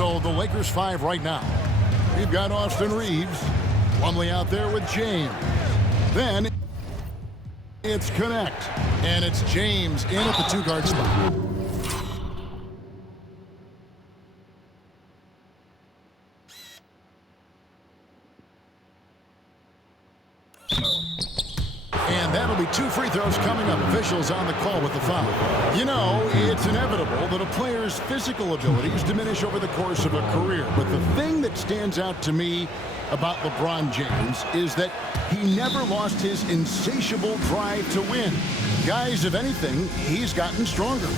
So the Lakers 5 right now. We've got Austin Reeves. Plumlee out there with James. Then it's Connect. And it's James in at the 2-guard spot. And that'll be 2 free throws coming up. Officials on the call with the foul. You know, it's inevitable that a player's physical abilities diminish over the course of a career. But the thing that stands out to me about LeBron James is that he never lost his insatiable drive to win. Guys, if anything, he's gotten stronger.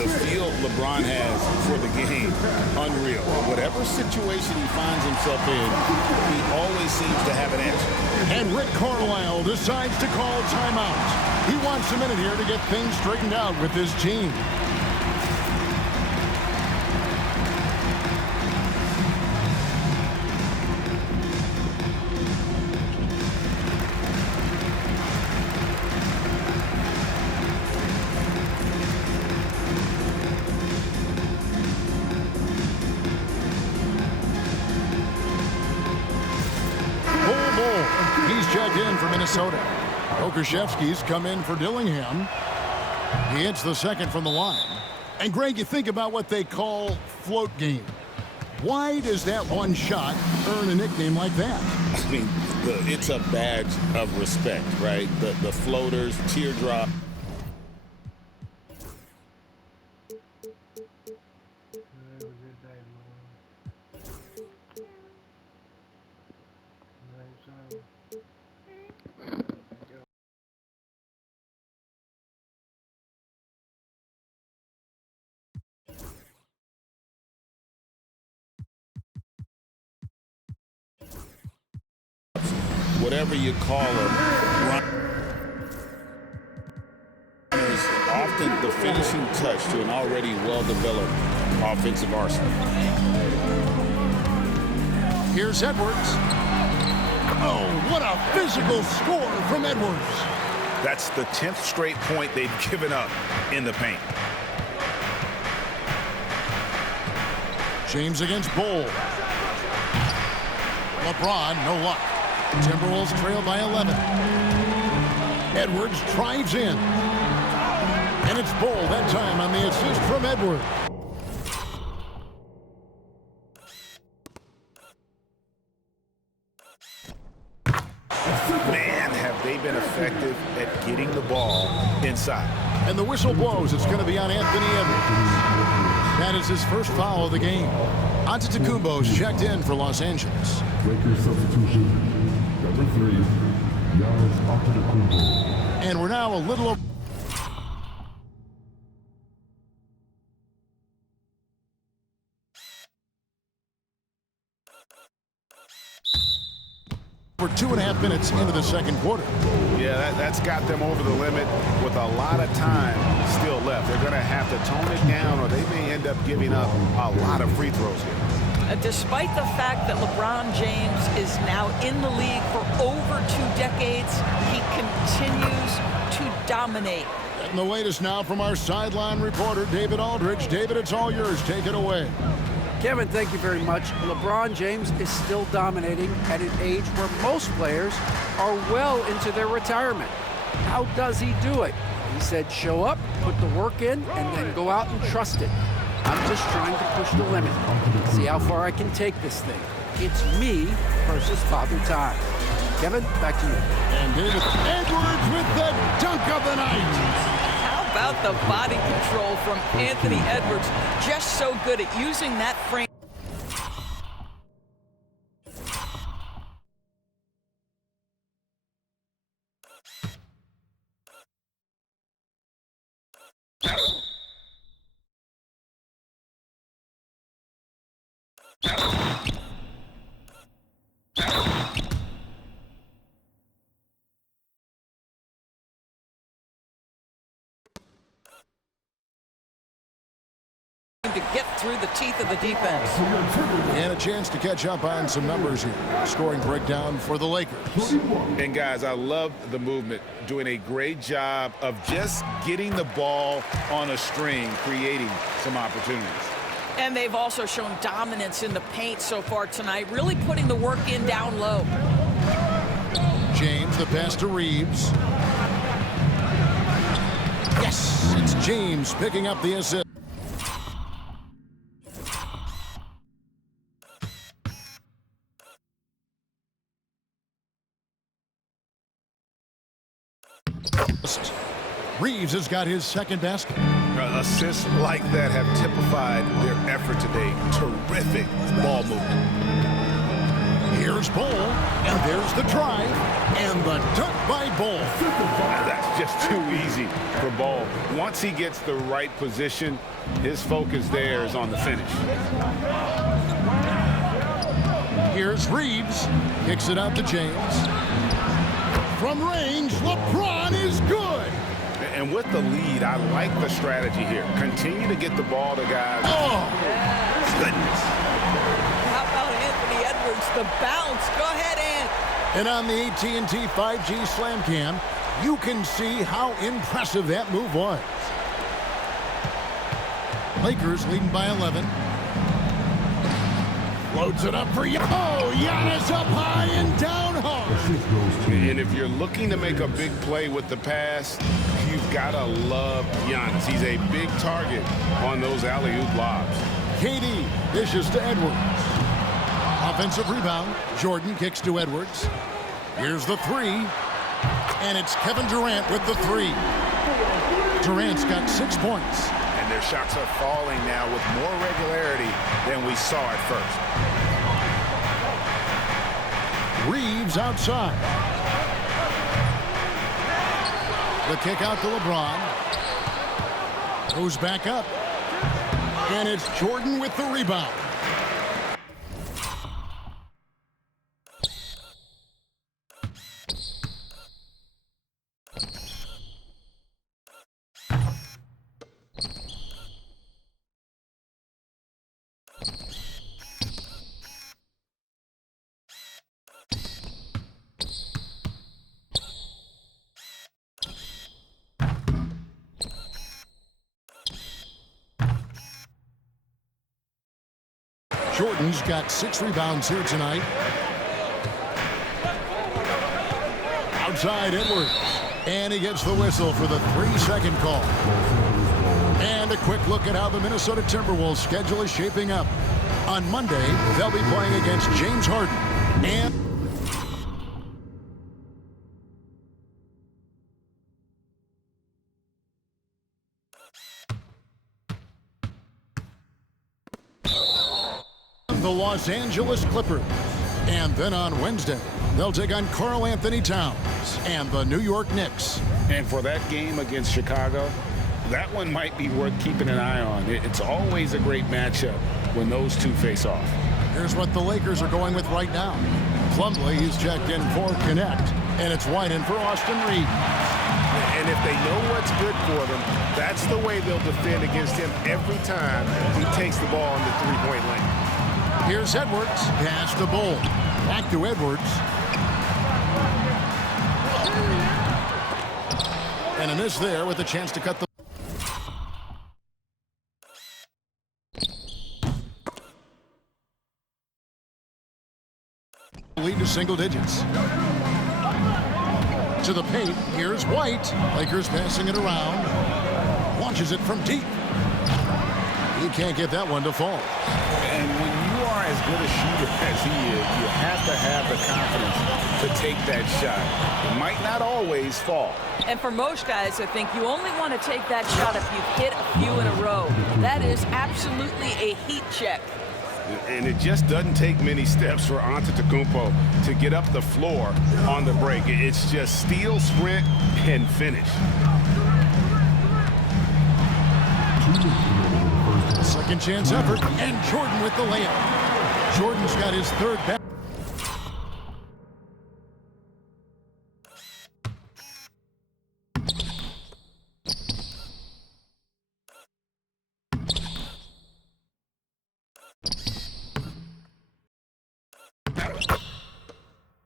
The feel LeBron has for the game, unreal. Whatever situation he finds himself in, he always seems to have an answer. And Rick Carlisle decides to call timeout. He wants a minute here to get things straightened out with his team. He's checked in for Minnesota. Okashevsky's come in for Dillingham. He hits the second from the line. And Greg, you think about what they call float game. Why does that one shot earn a nickname like that? I mean, it's a badge of respect, right? The floaters, teardrop. Whatever you call them, runners, often the finishing touch to an already well-developed offensive arsenal. Here's Edwards. Oh, what a physical score from Edwards. That's the 10th straight point they've given up in the paint. James against Bull. LeBron, no luck. Timberwolves trail by 11. Edwards drives in. And it's Bull that time on the assist from Edwards. Man, have they been effective at getting the ball inside. And the whistle blows. It's going to be on Anthony Edwards. That is his first foul of the game. Antetokounmpo's checked in for Los Angeles. Lakers substitution. Number 3, Giannis Antetokounmpo. And we're now a little over. For 2.5 minutes into the second quarter. Yeah, that's got them over the limit with a lot of time still left. They're going to have to tone it down or they may end up giving up a lot of free throws here. Despite the fact that LeBron James is now in the league for over 2 decades, he continues to dominate. And the latest now from our sideline reporter, David Aldridge. David, it's all yours. Take it away. Kevin, thank you very much. LeBron James is still dominating at an age where most players are well into their retirement. How does he do it? He said, show up, put the work in, and then go out and trust it. I'm just trying to push the limit, see how far I can take this thing. It's me versus Father Time. Kevin, back to you. And David Edwards with the dunk of the night. How about the body control from Anthony Edwards? Just so good at using that frame. To get through the teeth of the defense. And a chance to catch up on some numbers here. Scoring breakdown for the Lakers. And guys, I love the movement, doing a great job of just getting the ball on a string, creating some opportunities. And they've also shown dominance in the paint so far tonight, really putting the work in down low. James, the pass to Reeves. Yes, it's James picking up the assist. Reeves has got his second basket. Assists like that have typified their effort today. Terrific ball movement. Here's Bol, and there's the drive, and the dunk by Bol. That's just too easy for Bol. Once he gets the right position, his focus there is on the finish. Here's Reeves, kicks it out to James. From range, LeBron is good. And with the lead, I like the strategy here. Continue to get the ball to guys. Oh, Goodness. How about Anthony Edwards, the bounce? Go ahead, Ant. and on the AT&T 5G Slam Cam, you can see how impressive that move was. Lakers leading by 11. Loads it up for you. Oh, Giannis up high and down hard. And if you're looking to make a big play with the pass, you've got to love Giannis. He's a big target on those alley-oop lobs. KD dishes to Edwards. Offensive rebound. Jordan kicks to Edwards. Here's the three. And it's Kevin Durant with the three. Durant's got 6 points. And their shots are falling now with more regularity than we saw at first. Reeves outside. The kick out to LeBron. Goes back up. And it's Jordan with the rebound. Jordan's got 6 rebounds here tonight. Outside Edwards. And he gets the whistle for the 3-second call. And a quick look at how the Minnesota Timberwolves schedule is shaping up. On Monday, they'll be playing against James Harden. And the Los Angeles Clippers. And then on Wednesday, they'll take on Karl Anthony Towns and the New York Knicks. And for that game against Chicago, that one might be worth keeping an eye on. It's always a great matchup when those two face off. Here's what the Lakers are going with right now. Plumlee is checked in for Connect, and it's wide in for Austin Reeves. And if they know what's good for them, that's the way they'll defend against him every time he takes the ball in the three-point lane. Here's Edwards. Pass to Bol. Back to Edwards. And a miss there with a chance to cut the lead to single digits. To the paint. Here's White. Lakers passing it around. Launches it from deep. He can't get that one to fall. And when you are as good a shooter as he is, you have to have the confidence to take that shot. It might not always fall. And for most guys, I think you only want to take that shot if you've hit a few in a row. That is absolutely a heat check. And it just doesn't take many steps for Antetokounmpo to get up the floor on the break. It's just steal, sprint, and finish. Second chance effort, and Jordan with the layup. Jordan's got his third back.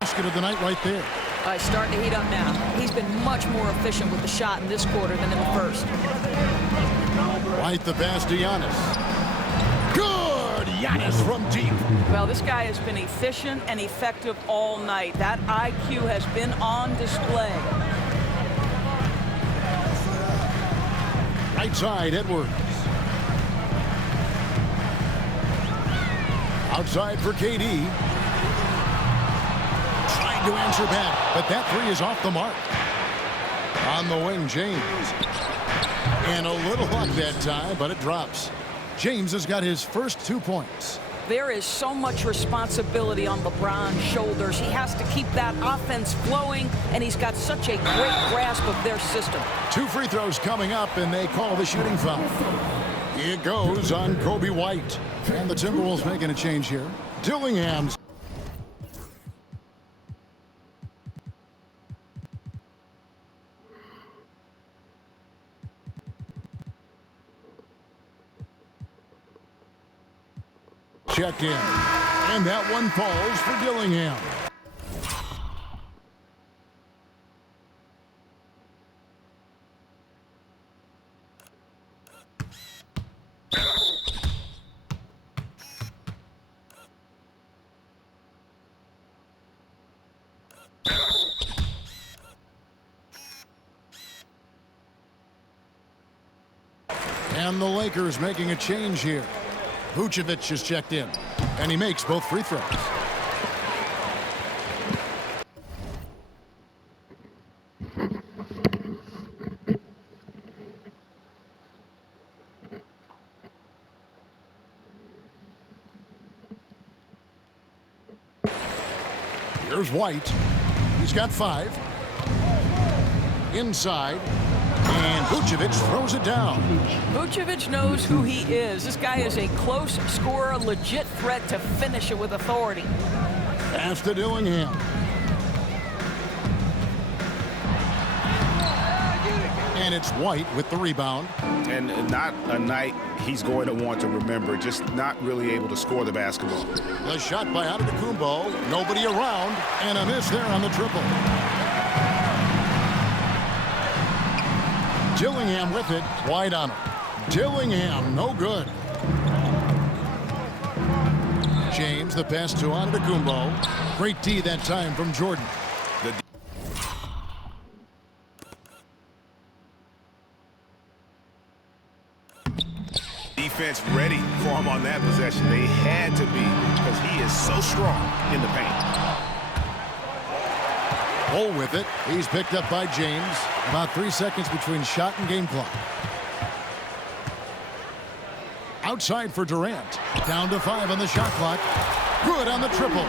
Basket of the night right there. Starting to heat up now. He's been much more efficient with the shot in this quarter than in the first. White the pass to Giannis. Good! Giannis from deep. Well, this guy has been efficient and effective all night. That IQ has been on display. Right side, Edwards. Outside for KD. Trying to answer back, but that three is off the mark. On the wing, James. And a little luck that time, but it drops. James has got his first 2 points. There is so much responsibility on LeBron's shoulders. He has to keep that offense flowing, and he's got such a great grasp of their system. 2 free throws coming up, and they call the shooting foul. It goes on Kobe White. And the Timberwolves making a change here. Dillingham's. Checked in. And that one falls for Dillingham. And the Lakers making a change here. Vucevic is checked in, and he makes both free throws. Here's White. He's got 5. Inside. And Vucevic throws it down. Vucevic knows who he is. This guy is a close scorer, a legit threat to finish it with authority. Pass to Dillingham. And it's White with the rebound. And not a night he's going to want to remember, just not really able to score the basketball. The shot by Antman. Nobody around. And a miss there on the triple. Dillingham with it. White on him. Dillingham, no good. James, the pass to Antman. Great D that time from Jordan. Defense ready for him on that possession. They had to be, because he is so strong in the paint. Bull with it. He's picked up by James. About 3 seconds between shot and game clock. Outside for Durant. Down to 5 on the shot clock. Good on the triple.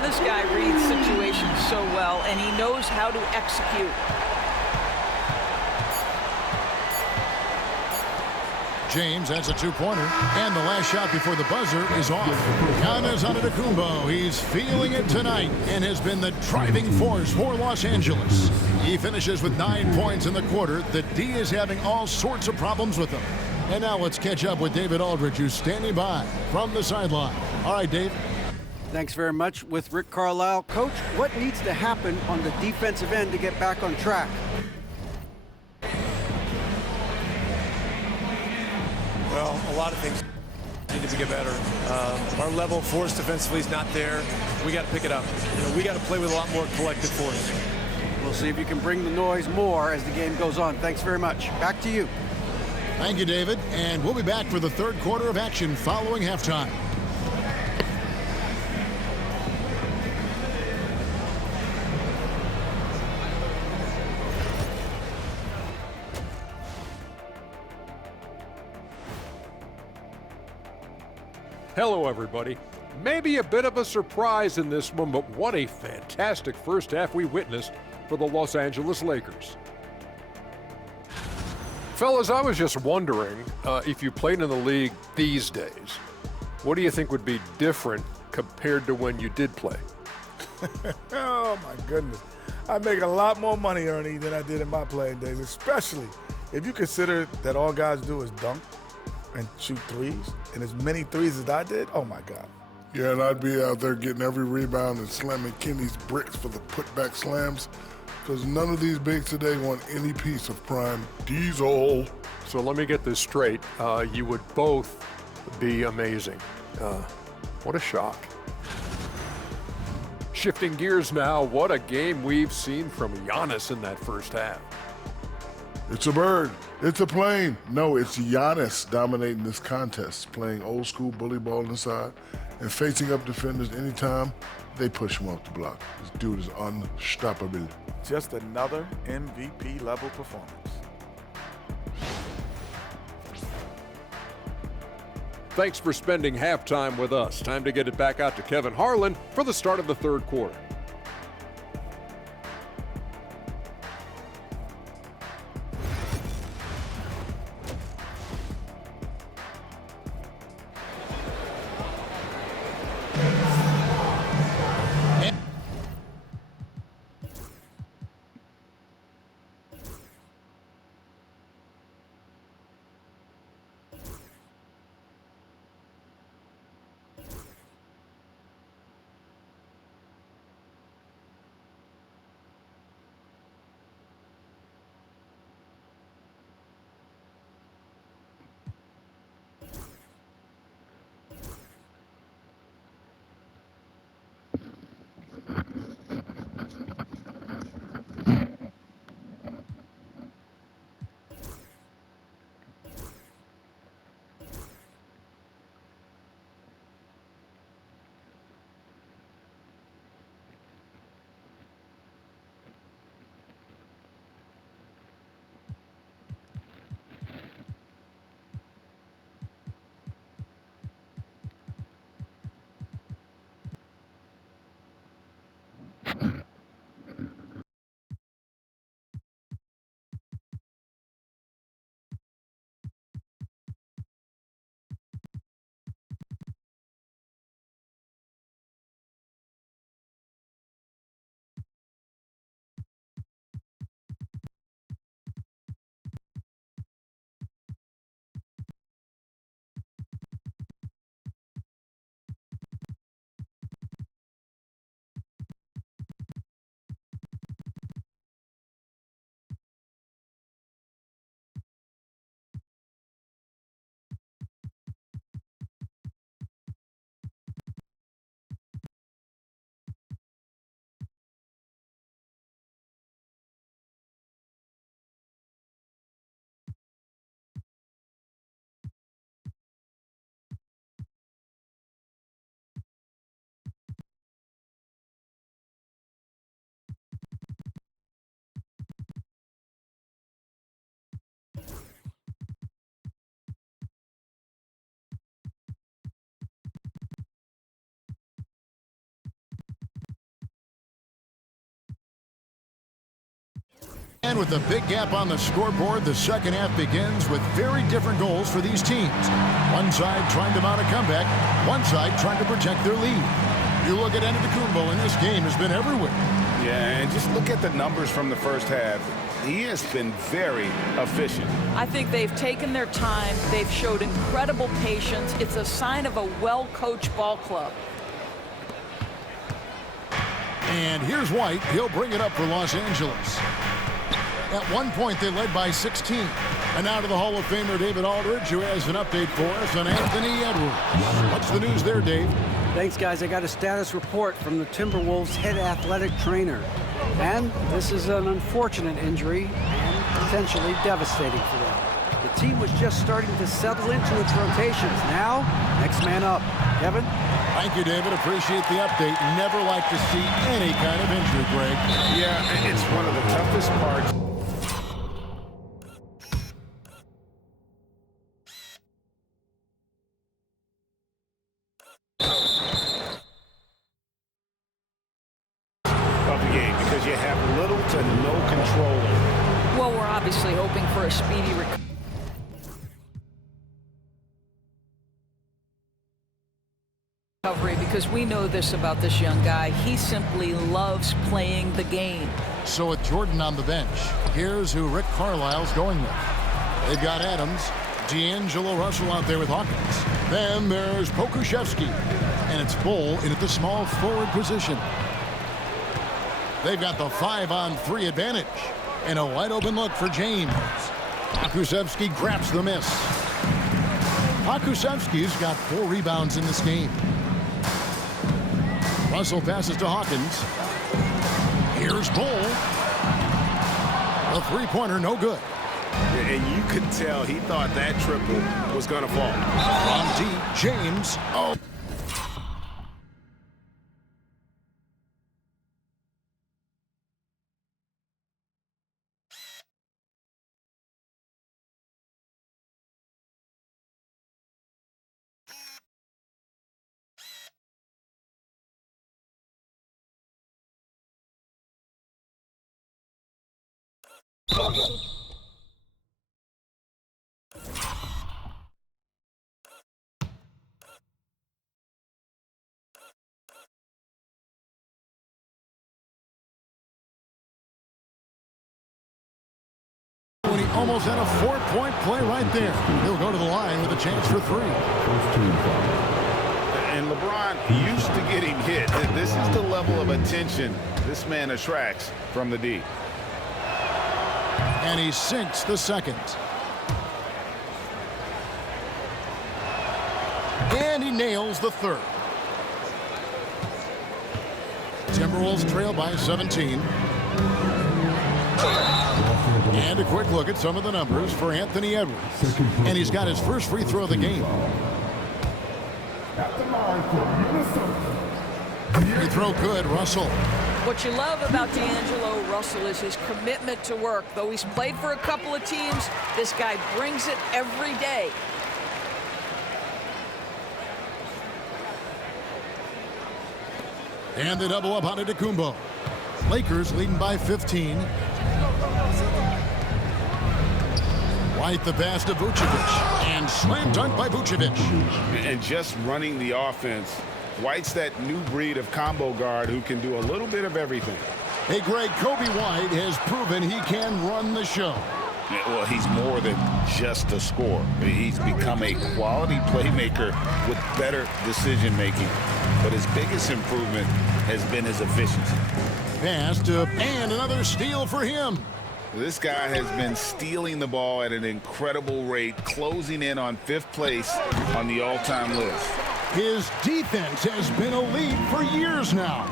This guy reads situations so well, and he knows how to execute. James has a 2-pointer, and the last shot before the buzzer is off. Giannis Antetokounmpo, he's feeling it tonight and has been the driving force for Los Angeles. He finishes with 9 points in the quarter. The D is having all sorts of problems with him. And now let's catch up with David Aldridge, who's standing by from the sideline. All right, Dave. Thanks very much with Rick Carlisle. Coach, what needs to happen on the defensive end to get back on track? Well, a lot of things need to get better. Our level of force defensively is not there. We got to pick it up. We got to play with a lot more collective force. We'll see if you can bring the noise more as the game goes on. Thanks very much. Back to you. Thank you, David. And we'll be back for the third quarter of action following halftime. Hello, everybody. Maybe a bit of a surprise in this one, but what a fantastic first half we witnessed for the Los Angeles Lakers. Fellas, I was just wondering if you played in the league these days, what do you think would be different compared to when you did play? Oh, my goodness. I make a lot more money, Ernie, than I did in my playing days, especially if you consider that all guys do is dunk and shoot threes, and as many threes as I did, oh my God. Yeah, and I'd be out there getting every rebound and slamming Kenny's bricks for the putback slams, because none of these bigs today want any piece of prime diesel. So let me get this straight. You would both be amazing. What a shock. Shifting gears now, what a game we've seen from Giannis in that first half. It's a bird. It's a plane. No, it's Giannis dominating this contest, playing old school bully ball inside and facing up defenders anytime they push him off the block. This dude is unstoppable. Just another MVP level performance. Thanks for spending halftime with us. Time to get it back out to Kevin Harlan for the start of the third quarter. And with a big gap on the scoreboard, the second half begins with very different goals for these teams. One side trying to mount a comeback, one side trying to protect their lead. You look at Antman, and this game has been everywhere. Yeah, and just look at the numbers from the first half. He has been very efficient. I think they've taken their time. They've showed incredible patience. It's a sign of a well-coached ball club. And here's White. He'll bring it up for Los Angeles. At one point, they led by 16. And now to the Hall of Famer David Aldridge, who has an update for us on Anthony Edwards. What's the news there, Dave? Thanks, guys. I got a status report from the Timberwolves head athletic trainer. And this is an unfortunate injury and potentially devastating for them. The team was just starting to settle into its rotations. Now, next man up. Kevin? Thank you, David. Appreciate the update. Never like to see any kind of injury, Greg. Yeah, it's one of the toughest parts. Of the game, because you have little to no control. Well, we're obviously hoping for a speedy recovery because we know this about this young guy. He simply loves playing the game. So with Jordan on the bench, here's who Rick Carlisle's going with. They've got Adams, D'Angelo Russell out there with Hawkins. Then there's Pokuševski, and it's Bull in at the small forward position. They've got the 5-on-3 advantage, and a wide open look for James. Pokuševski grabs the miss. Pokusevski's got 4 rebounds in this game. Russell passes to Hawkins. Here's Bull. A three-pointer, no good. And you could tell he thought that triple was going to fall. From deep, James. Oh. When he almost had a 4-point play right there. He'll go to the line with a chance for 3. And LeBron used to getting hit. This is the level of attention this man attracts from the D. And he sinks the second. And he nails the third. Timberwolves trail by 17. And a quick look at some of the numbers for Anthony Edwards. And he's got his first free throw of the game. Free throw good, Russell. What you love about D'Angelo Russell is his commitment to work. Though he's played for a couple of teams, this guy brings it every day. And the double up on Antetokounmpo. Lakers leading by 15. White the pass to Vucevic. And slam dunk by Vucevic. And just running the offense, White's that new breed of combo guard who can do a little bit of everything. Hey, Greg, Kobe White has proven he can run the show. Well, he's more than just a scorer. He's become a quality playmaker with better decision-making. But his biggest improvement has been his efficiency. Pass to, and another steal for him. This guy has been stealing the ball at an incredible rate, closing in on 5th place on the all-time list. His defense has been elite for years now.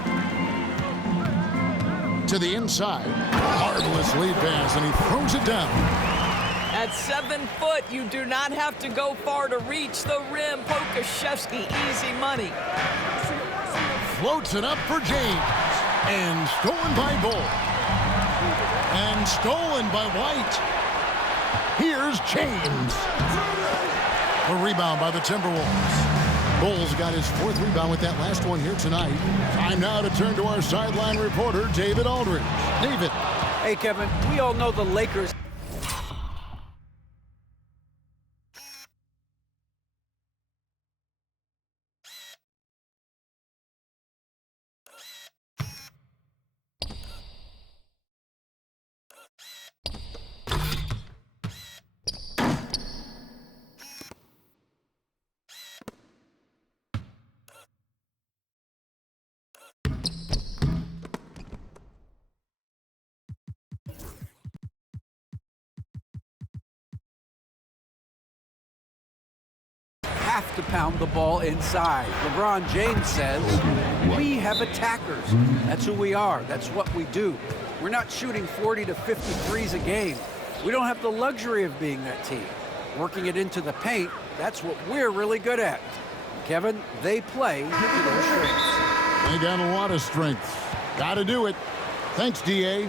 To the inside. Marvelous lead pass, and he throws it down. At 7 foot, you do not have to go far to reach the rim. Pokusevski, easy money. Floats it up for James. And stolen by Bull. And stolen by White. Here's James. A rebound by the Timberwolves. Bull's got his 4th rebound with that last one here tonight. Time now to turn to our sideline reporter, David Aldridge. David. Hey, Kevin, we all know the Lakers. Have to pound the ball inside. LeBron James says, we have attackers. That's who we are. That's what we do. We're not shooting 40 to 50 threes a game. We don't have the luxury of being that team. Working it into the paint, that's what we're really good at. Kevin, they play to their strengths. They got a lot of strength. Got to do it. Thanks, D.A.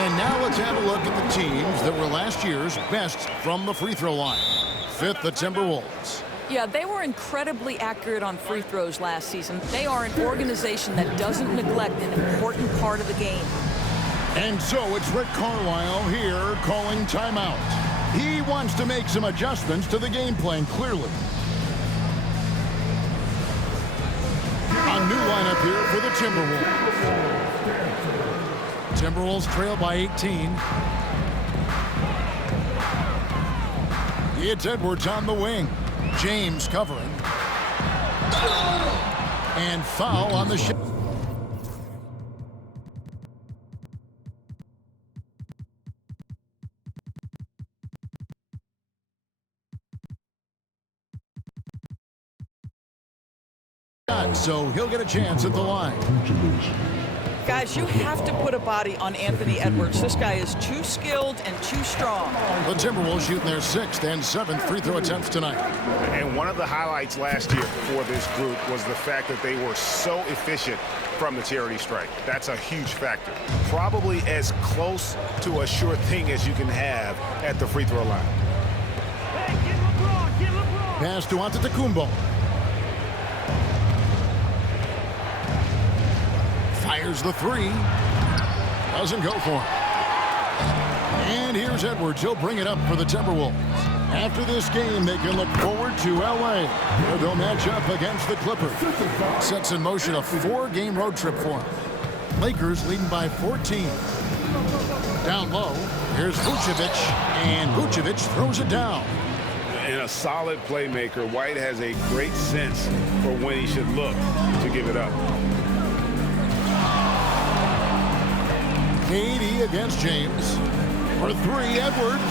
And now let's have a look at the teams that were last year's best from the free throw line. 5th, the Timberwolves. Yeah, they were incredibly accurate on free throws last season. They are an organization that doesn't neglect an important part of the game. And so it's Rick Carlisle here calling timeout. He wants to make some adjustments to the game plan, clearly. A new lineup here for the Timberwolves. Timberwolves trail by 18. It's Edwards on the wing. James covering. And foul on the shot. so he'll get a chance at the line. Guys, you have to put a body on Anthony Edwards. This guy is too skilled and too strong. The Timberwolves shooting their 6th and 7th free throw attempts tonight. And one of the highlights last year for this group was the fact that they were so efficient from the charity stripe. That's a huge factor. Probably as close to a sure thing as you can have at the free throw line. Pass to Antetokounmpo. Fires the 3. Doesn't go for it. And here's Edwards. He'll bring it up for the Timberwolves. After this game, they can look forward to L.A., where they'll match up against the Clippers. Sets in motion a 4-game road trip for them. Lakers leading by 14. Down low, here's Vucevic, and Vucevic throws it down. And a solid playmaker, White has a great sense for when he should look to give it up. KD against James. For 3, Edwards.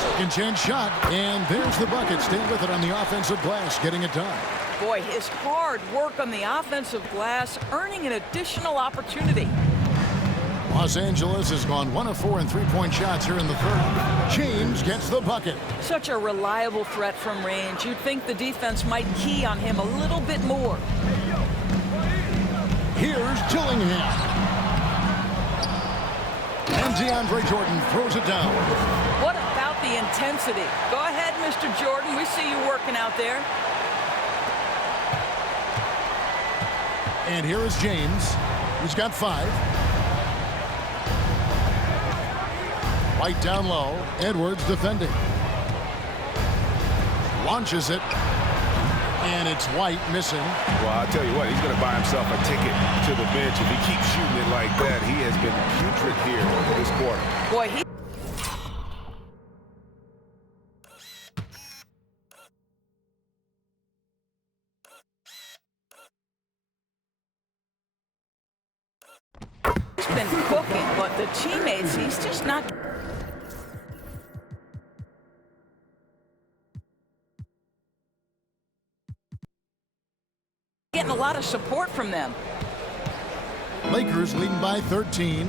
Second chance shot, and there's the bucket. Staying with it on the offensive glass, getting it done. Boy, his hard work on the offensive glass, earning an additional opportunity. Los Angeles has gone 1 of 4 in three-point shots here in the third. James gets the bucket. Such a reliable threat from range. You'd think the defense might key on him a little bit more. Here's Dillingham. And DeAndre Jordan throws it down. What about the intensity? Go ahead, Mr. Jordan. We see you working out there. And here is James. He's got 5. White down low. Edwards defending. Launches it. And it's White missing. Well, I'll tell you what, he's going to buy himself a ticket to the bench. If he keeps shooting it like that, he has been putrid here this quarter. Boy, he... He's been cooking, but the teammates, he's just not... getting a lot of support from them. Lakers leading by 13.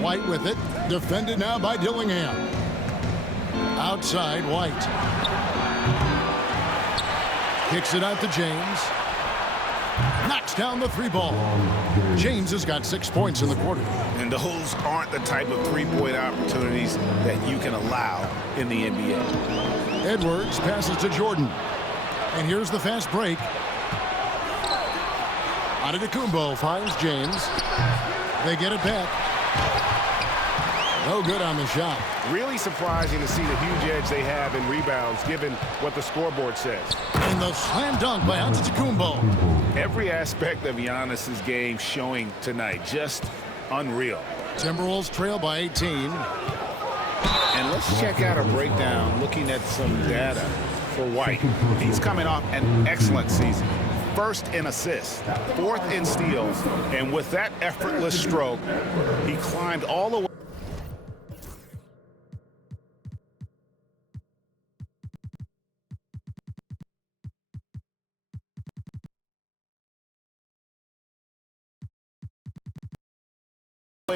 White with it. Defended now by Dillingham. Outside, White. Kicks it out to James. Knocks down the 3-ball. James has got 6 points in the quarter. And those aren't the type of three-point opportunities that you can allow in the NBA. Edwards passes to Jordan. And here's the fast break. Antetokounmpo finds James. They get it back. No good on the shot. Really surprising to see the huge edge they have in rebounds, given what the scoreboard says. And the slam dunk by Antetokounmpo. Every aspect of Giannis's game showing tonight. Just unreal. Timberwolves trail by 18. And let's check out a breakdown looking at some data for White. He's coming off an excellent season. 1st in assists, 4th in steals, and with that effortless stroke, he climbed all the way.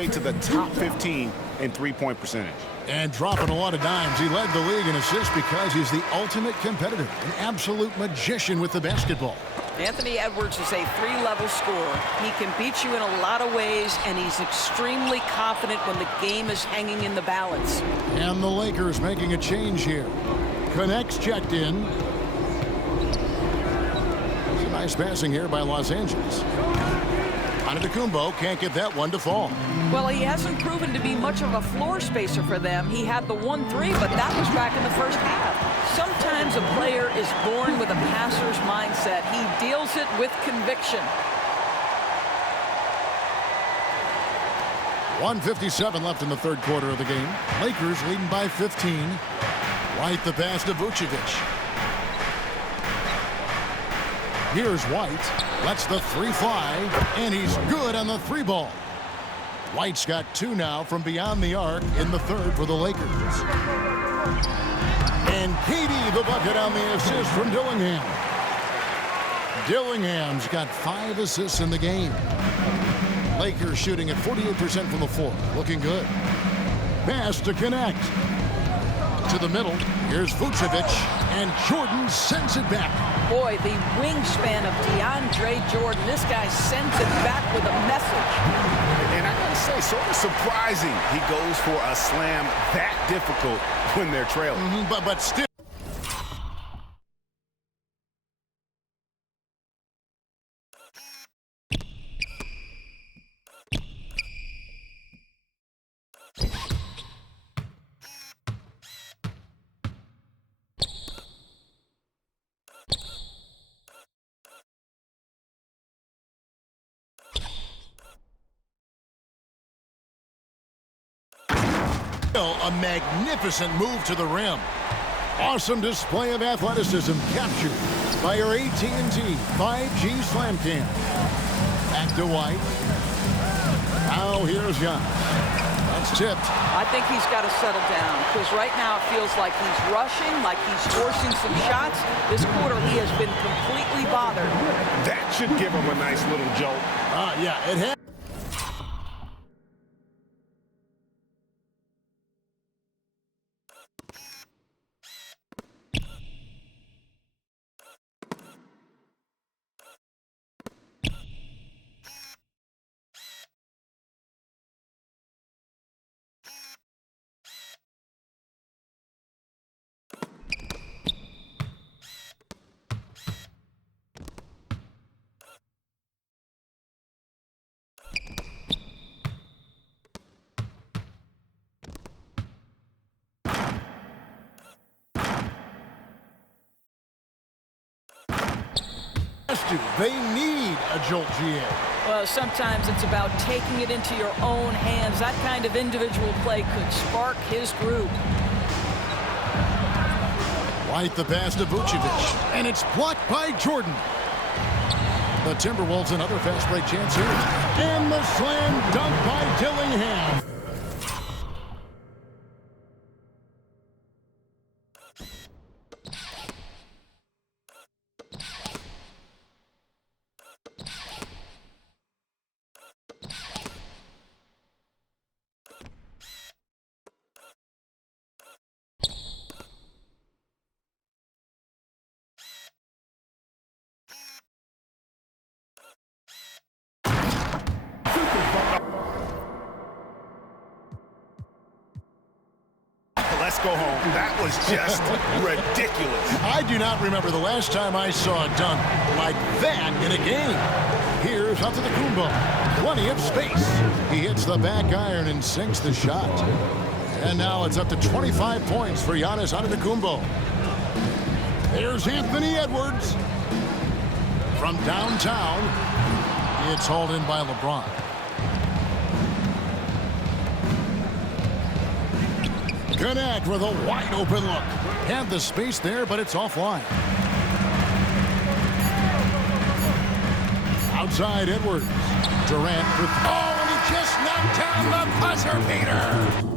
To the top 15 in three-point percentage. And dropping a lot of dimes. He led the league in assists because he's the ultimate competitor, an absolute magician with the basketball. Anthony Edwards is a 3-level scorer. He can beat you in a lot of ways, and he's extremely confident when the game is hanging in the balance. And the Lakers making a change here. Connects checked in. It's a nice passing here by Los Angeles. Antetokounmpo can't get that one to fall. Well, he hasn't proven to be much of a floor spacer for them. He had the 1-3, but that was back in the first half. Sometimes a player is born with a passer's mindset. He deals it with conviction. 1:57 left in the third quarter of the game. Lakers leading by 15. White the pass to Vucevic. Here's White. Lets the 3 fly, and he's good on the 3-ball. White's got 2 now from beyond the arc in the third for the Lakers. And KD the bucket on the assist from Dillingham. Dillingham's got 5 assists in the game. Lakers shooting at 48% from the floor. Looking good. Pass to connect. To the middle. Here's Vucevic. And Jordan sends it back. Boy, the wingspan of DeAndre Jordan. This guy sends it back with a message. And I gotta say, sort of surprising he goes for a slam that difficult when they're trailing. But still. A magnificent move to the rim. Awesome display of athleticism captured by your AT&T 5G Slam Cam. Back to White. Now here's Giannis. That's tipped. I think he's got to settle down because right now it feels like he's rushing, like he's forcing some shots. This quarter he has been completely bothered. That should give him a nice little jolt. Yeah, it has. They need a jolt, GA. Well, sometimes it's about taking it into your own hands. That kind of individual play could spark his group. White the pass to Vucevic, and it's blocked by Jordan. The Timberwolves another fast break chance here. And the slam dunk by Dillingham. Let's go home. That was just ridiculous. I do not remember the last time I saw a dunk like that in a game. Here's Antetokounmpo. Plenty of space. He hits the back iron and sinks the shot. And now it's up to 25 points for Giannis Antetokounmpo. There's Anthony Edwards. From downtown, it's hauled in by LeBron. Connect with a wide open look. Had the space there, but it's offline. Outside Edwards. Durant with... Oh, and he just knocked down the buzzer beater.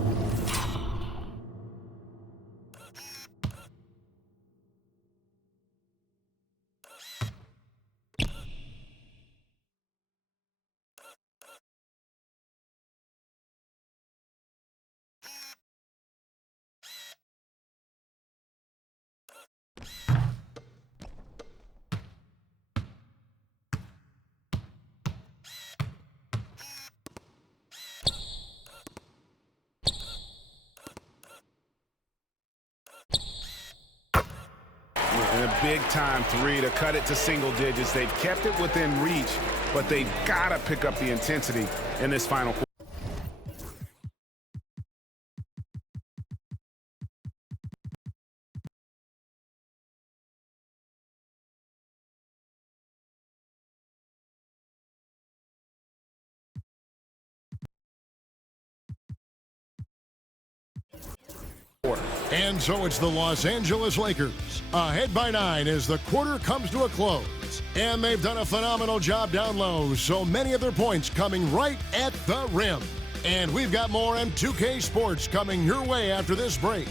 And a big-time three to cut it to single digits. They've kept it within reach, but they've got to pick up the intensity in this final quarter. And so it's the Los Angeles Lakers, ahead by 9 as the quarter comes to a close. And they've done a phenomenal job down low, so many of their points coming right at the rim. And we've got more M2K Sports coming your way after this break.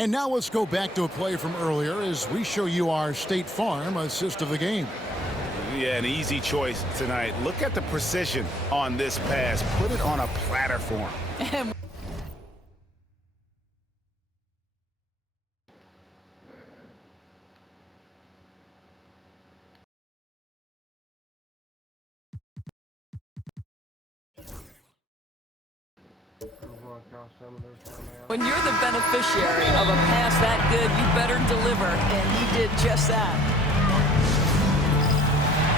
And now let's go back to a play from earlier as we show you our State Farm assist of the game. Yeah, an easy choice tonight. Look at the precision on this pass. Put it on a platter for him. When you're the beneficiary of a pass that good, you better deliver, and he did just that.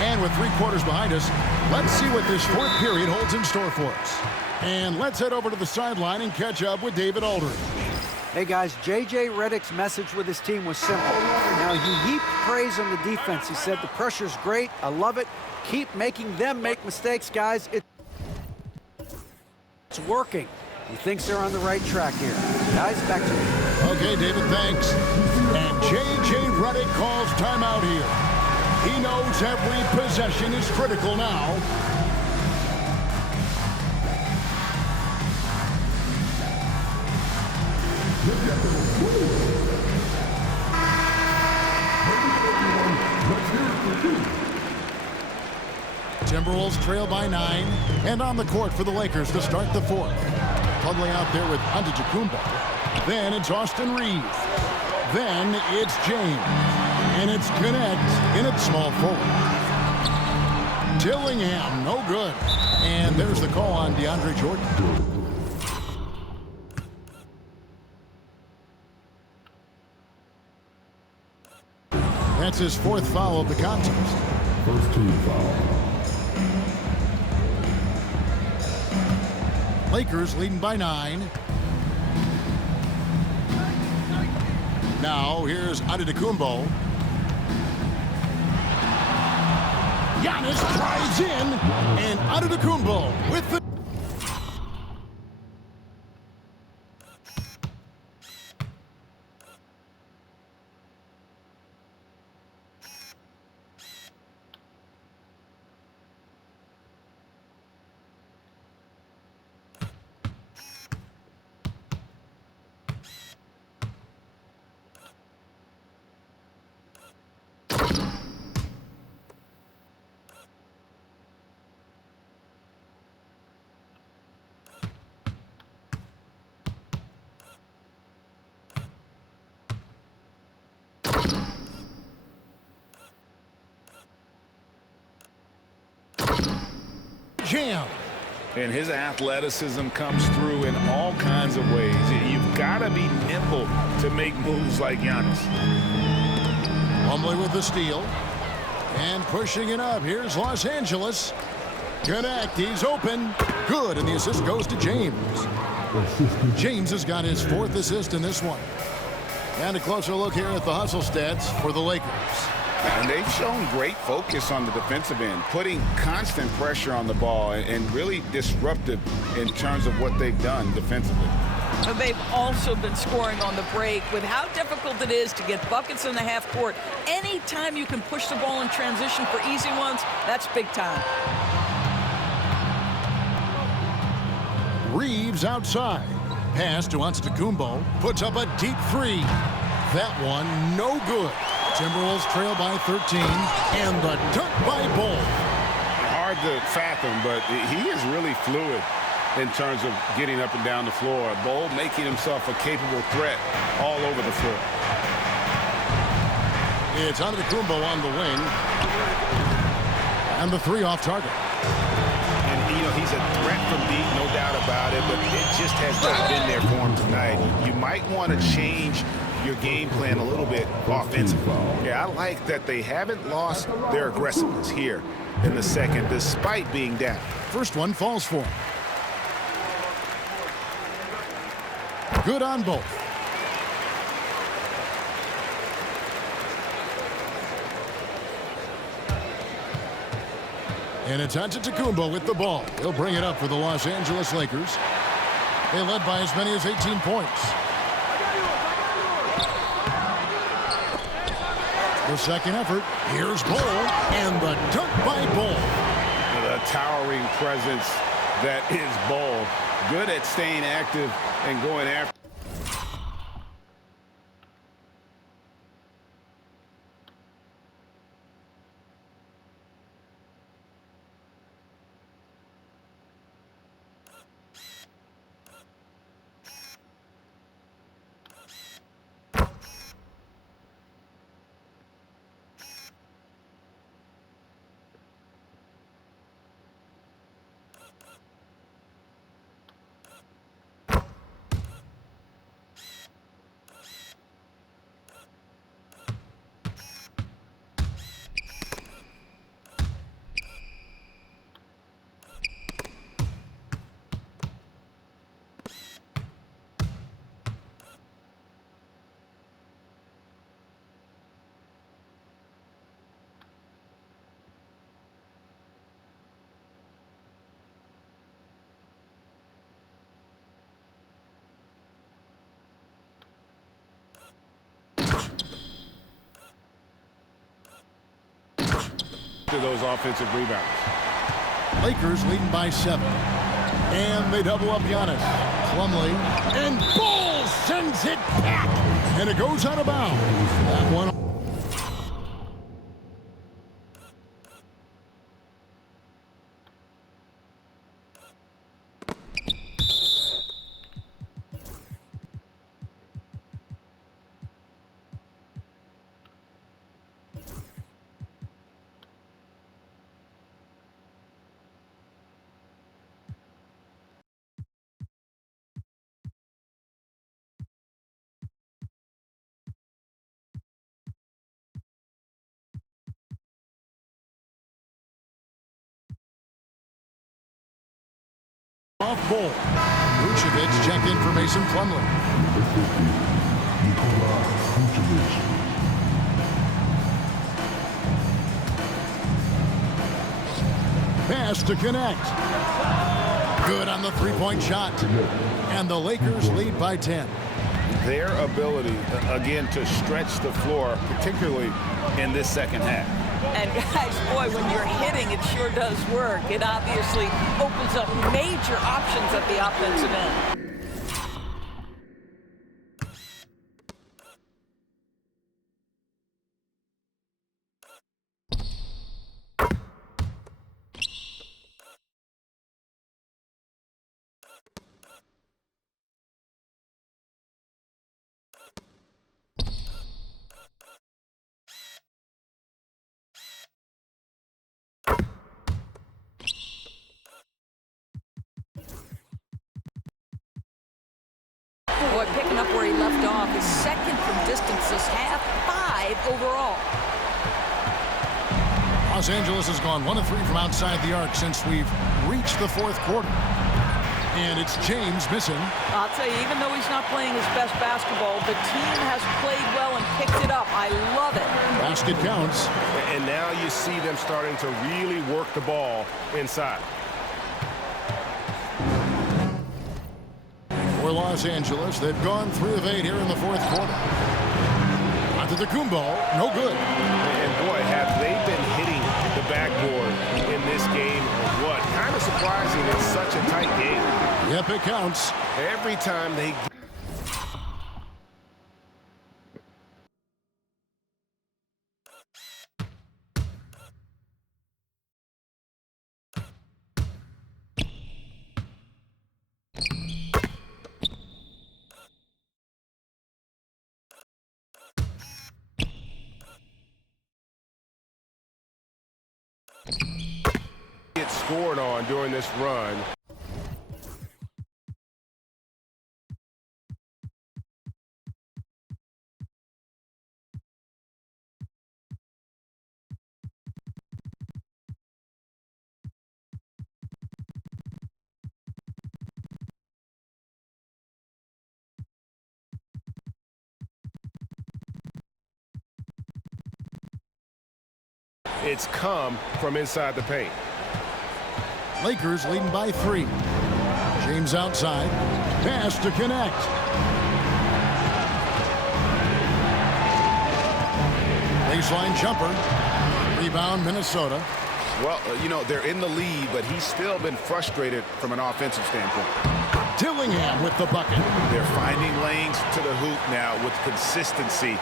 And with 3 quarters behind us, let's see what this 4th period holds in store for us. And let's head over to the sideline and catch up with David Aldridge. Hey guys, J.J. Redick's message with his team was simple. Now, he heaped praise on the defense. He said, the pressure's great, I love it. Keep making them make mistakes, guys. It's working. He thinks they're on the right track here. Guys, back to you. Okay, David, thanks. And J.J. Redick calls timeout here. He knows every possession is critical now. Timberwolves trail by 9, and on the court for the Lakers to start the 4th. Puddling out there with Antetokounmpo. Then it's Austin Reeves. Then it's James. And it's Connect in its small forward. Dillingham, no good. And there's the call on DeAndre Jordan. That's his 4th foul of the contest. First team foul. Lakers leading by 9. Now here's Antetokounmpo. Giannis drives in, and Antetokounmpo with the... Jam. And his athleticism comes through in all kinds of ways. You've got to be nimble to make moves like Giannis. Humbly with the steal. And pushing it up. Here's Los Angeles. Connect. He's open. Good. And the assist goes to James. James has got his 4th assist in this one. And a closer look here at the hustle stats for the Lakers. And they've shown great focus on the defensive end, putting constant pressure on the ball and really disruptive in terms of what they've done defensively. But they've also been scoring on the break. With how difficult it is to get buckets in the half court, anytime you can push the ball in transition for easy ones, that's big time. Reeves outside. Pass to Antetokounmpo. Puts up a deep 3. That one no good. Timberwolves trail by 13. And the dunk by Bull. Hard to fathom, but he is really fluid in terms of getting up and down the floor. Bull making himself a capable threat all over the floor. It's Antetokounmpo on the wing. And the 3 off target. And, you know, he's a threat from deep, no doubt about it, but it just has not been there for him tonight. You might want to change your game plan a little bit offensively. Yeah, I like that they haven't lost their aggressiveness here in the second, despite being down. First one falls for him. Good on both. And it's Antetokounmpo with the ball. He'll bring it up for the Los Angeles Lakers. They led by as many as 18 points. The second effort. Here's Bull. And the dunk by Bull. The towering presence that is Bull. Good at staying active and going after. to those offensive rebounds. Lakers leading by 7. And they double up Giannis. Plumlee. And Ball sends it back. And it goes out of bounds. That one. Off ball. Vucevic check in for Mason Plumlee. Pass to connect. Good on the three-point shot. And the Lakers lead by 10. Their ability, again, to stretch the floor, particularly in this second half. And guys, boy, when you're hitting, it sure does work. It obviously opens up major options at the offensive end. Boy, picking up where he left off. His second from distance this half, 5 overall. Los Angeles has gone 1 of 3 from outside the arc since we've reached the fourth quarter. And it's James missing. I'll tell you, even though he's not playing his best basketball, the team has played well and picked it up. I love it. Basket counts. And now you see them starting to really work the ball inside. For Los Angeles, they've gone 3 of 8 here in the fourth quarter. Antetokounmpo, no good. And boy, have they been hitting the backboard in this game or what? Kind of surprising in such a tight game. Yep, it counts. Every time they... get scored on during this run. It's come from inside the paint. Lakers leading by 3. James outside. Pass to connect. Baseline jumper. Rebound, Minnesota. Well, you know, they're in the lead, but he's still been frustrated from an offensive standpoint. Dillingham with the bucket. They're finding lanes to the hoop now with consistency.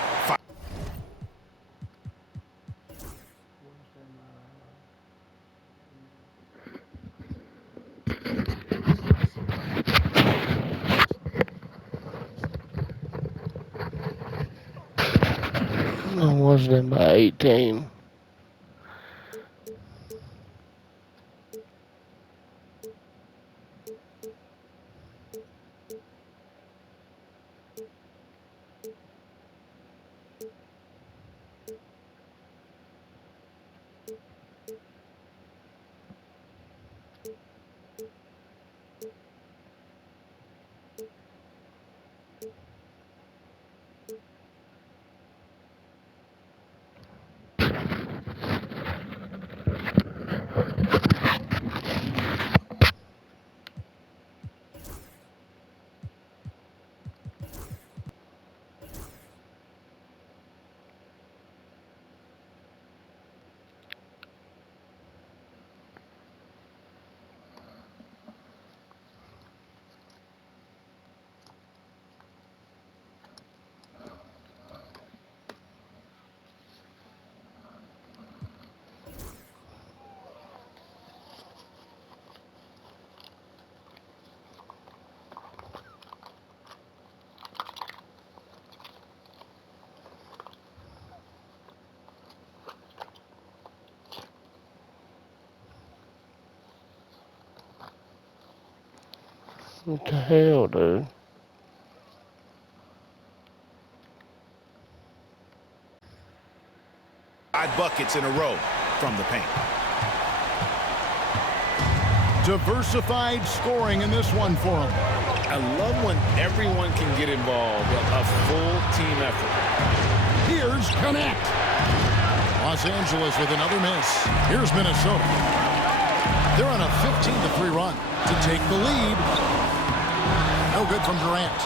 Was them by 18. What the hell, dude? 5 buckets in a row from the paint. Diversified scoring in this one for him. I love when everyone can get involved, a full team effort. Here's connect. Los Angeles with another miss. Here's Minnesota. They're on a 15-3 run to take the lead. No good from Durant.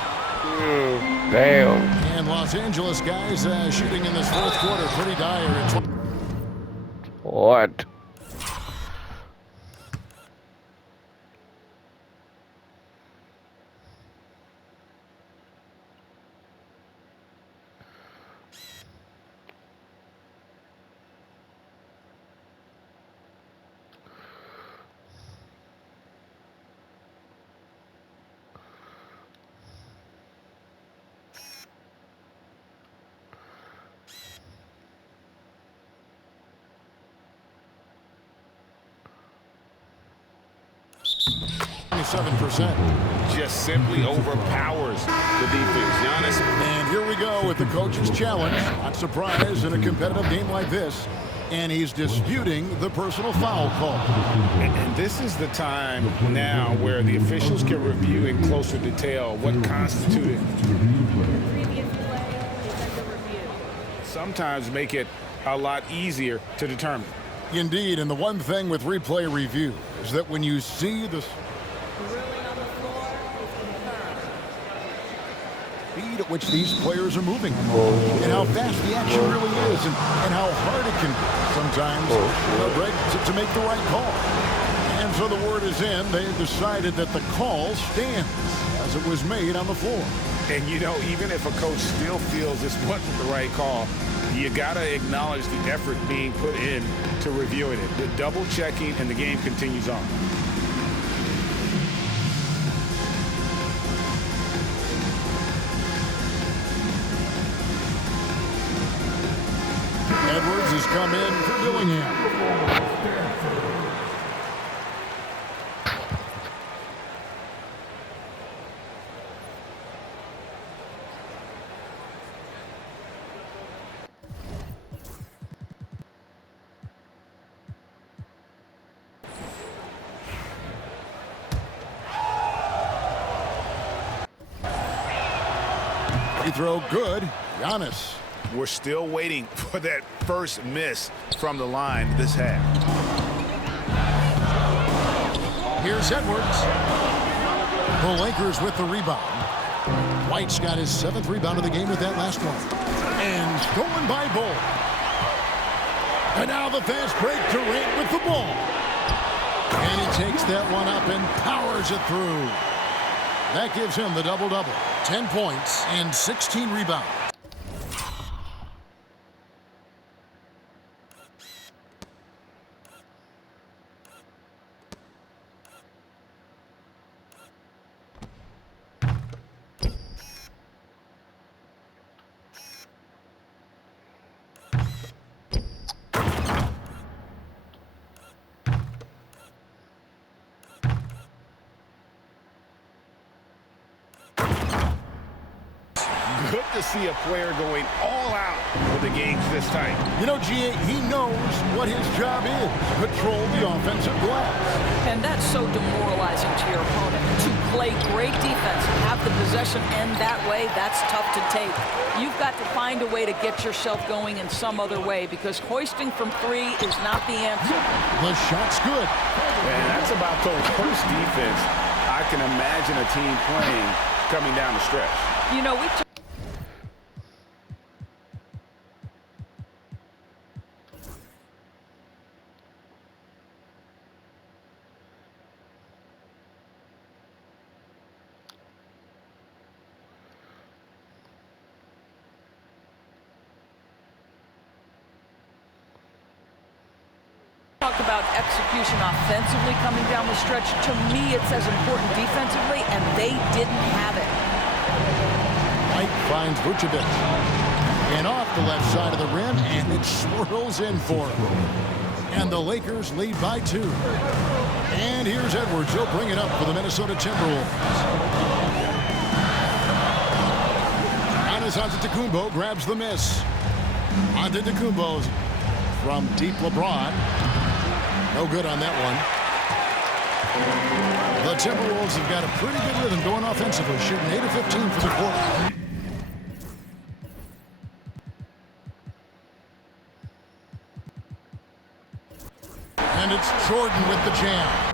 Damn. And Los Angeles guys shooting in this fourth quarter pretty dire. What? Just simply overpowers the defense. Giannis. And here we go with the coach's challenge. Not surprised in a competitive game like this. And he's disputing the personal foul call. And this is the time now where the officials can review in closer detail what constituted. Sometimes make it a lot easier to determine. Indeed, and the one thing with replay review is that when you see the speed at which these players are moving and how fast the action really is and how hard it can be sometimes to make the right call. And so the word is in. They've decided that the call stands as it was made on the floor. And, you know, even if a coach still feels this wasn't the right call, you got to acknowledge the effort being put in to reviewing it. The double checking, and the game continues on. Edwards has come in for Dillingham. Free throw good. Giannis. We're still waiting for that first miss from the line this half. Here's Edwards. The Lakers with the rebound. White's got his 7th rebound of the game with that last one. And stolen by Bull. And now the fast break. Durant with the ball. And he takes that one up and powers it through. That gives him the double-double. 10 points and 16 rebounds. Good to see a player going all out with the games this tight. You know, G.A., he knows what his job is. Control the offensive glass. And that's so demoralizing to your opponent. To play great defense, have the possession end that way, that's tough to take. You've got to find a way to get yourself going in some other way because hoisting from 3 is not the answer. The shot's good. And that's about the worst defense I can imagine a team playing coming down the stretch. You know, we talk about execution offensively coming down the stretch. To me, it's as important defensively, and they didn't have it. White finds Vucevic. And off the left side of the rim, and it swirls in for him. And the Lakers lead by 2. And here's Edwards. He'll bring it up for the Minnesota Timberwolves. Giannis Antetokounmpo grabs the miss. Antetokounmpo from deep LeBron. No good on that one. The Timberwolves have got a pretty good rhythm going offensively, shooting 8 of 15 for the quarter. And it's Jordan with the jam.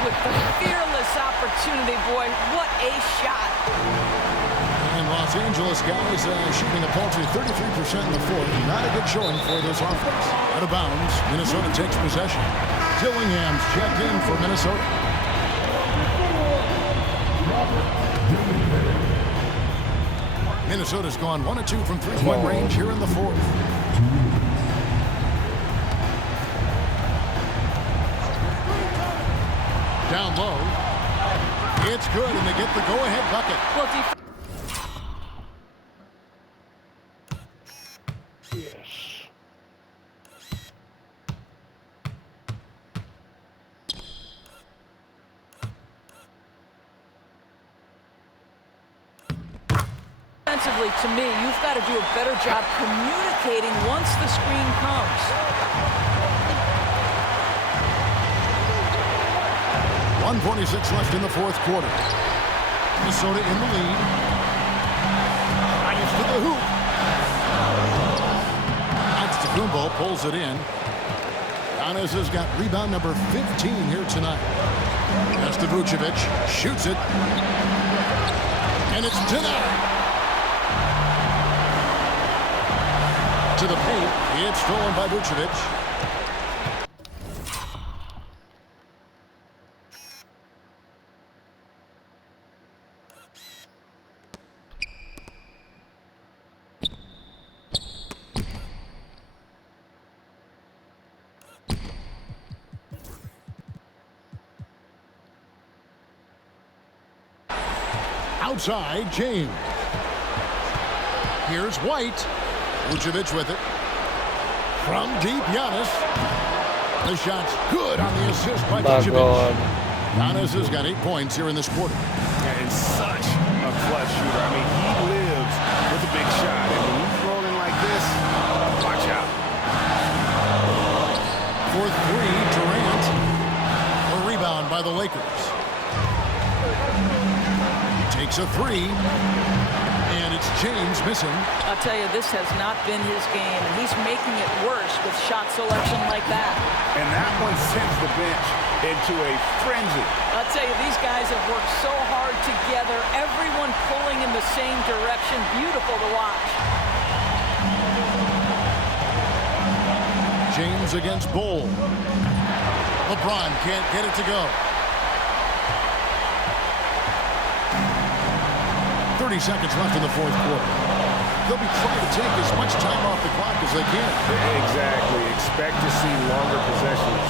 With the fearless opportunity, boy, what a shot. And Los Angeles guys shooting a paltry 33% in the fourth. Not a good showing for this offense. Out of bounds, Minnesota takes possession. Dillingham's checked in for Minnesota. Minnesota's gone 1 of 2 from three-point range here in the fourth. Down low. It's good, and they get the go-ahead bucket. Well, Yes. defensively, to me, you've got to do a better job communicating once the screen comes. 1:46 left in the fourth quarter. Minnesota in the lead. Drives to the hoop. Antetokounmpo pulls it in. Giannas has got rebound number 15 here tonight. That's to Vucevic. Shoots it. And it's denied. To the paint. It's stolen by Vucevic. Outside, James. Here's White. Vucevic with it. From deep, Giannis. The shot's good on the assist by Vucevic. Giannis has got 8 points here in this quarter. And such a clutch shooter. I mean, he lives with a big shot. And when he's rolling like this, watch out. For three, Durant. A rebound by the Lakers. Takes a three, and it's James missing. I'll tell you, this has not been his game, and he's making it worse with shot selection like that. And that one sends the bench into a frenzy. I'll tell you, these guys have worked so hard together, everyone pulling in the same direction. Beautiful to watch. James against Bull. LeBron can't get it to go. 30 seconds left in the fourth quarter. They'll be trying to take as much time off the clock as they can. Exactly. Expect to see longer possessions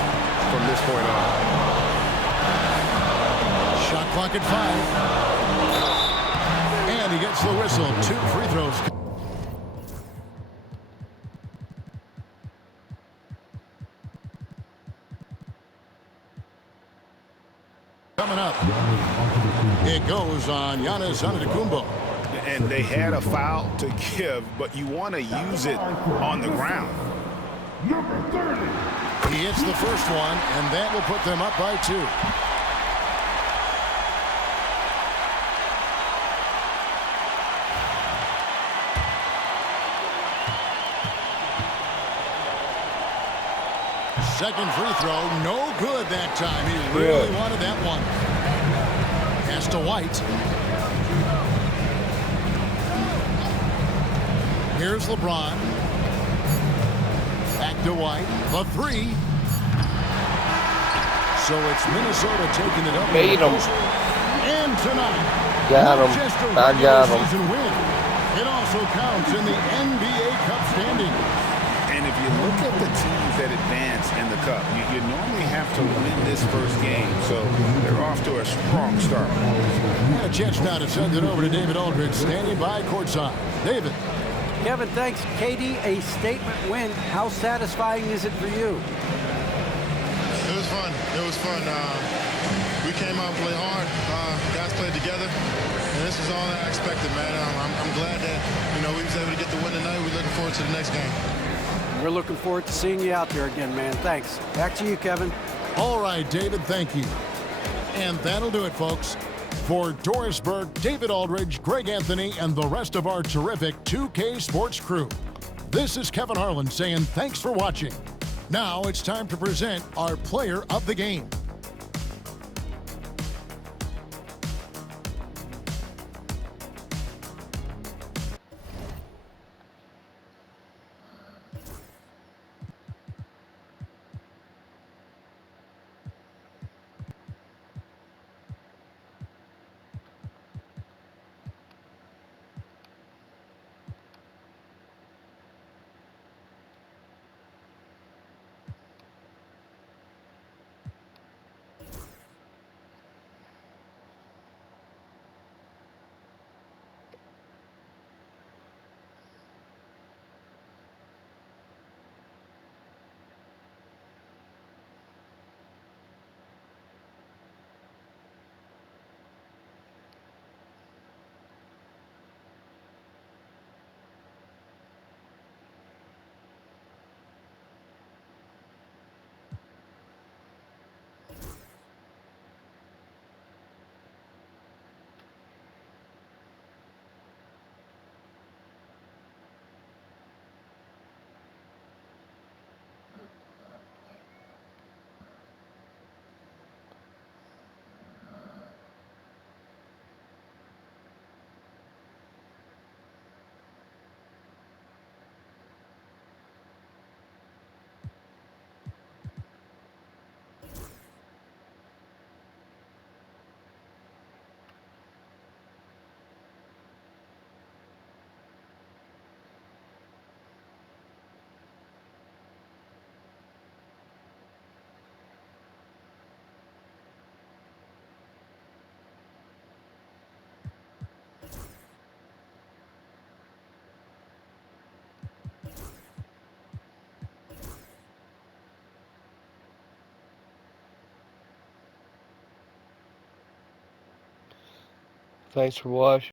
from this point on. Shot clock at 5. And he gets the whistle. 2 free throws. Coming up. It goes on Giannis Antetokounmpo. And they had a foul to give, but you want to use it on the ground. Number 30. He hits the first one, and that will put them up by 2. Second free throw, no good that time. He really wanted that one. Pass to White. Here's LeBron. Back to White. The three. So it's Minnesota taking it up. Beat 'em. And tonight, Got not 'em. just a I regular got 'em. season win, it also counts in the NBA Cup standings. And if you look at the teams that advance in the Cup, you normally have to win this first game. So they're off to a strong start. And a chance now to send it over to David Aldridge, standing by courtside. David. Kevin, thanks. KD, a statement win. How satisfying is it for you? It was fun. It was fun. We came out and played hard. Guys played together. And this is all that I expected, man. I'm glad that, we was able to get the win tonight. We're looking forward to the next game. We're looking forward to seeing you out there again, man. Thanks. Back to you, Kevin. All right, David, thank you. And that'll do it, folks. For Doris Burke, David Aldridge, Greg Anthony, and the rest of our terrific 2K Sports crew, this is Kevin Harlan saying thanks for watching. Now it's time to present our player of the game. Thanks for watching.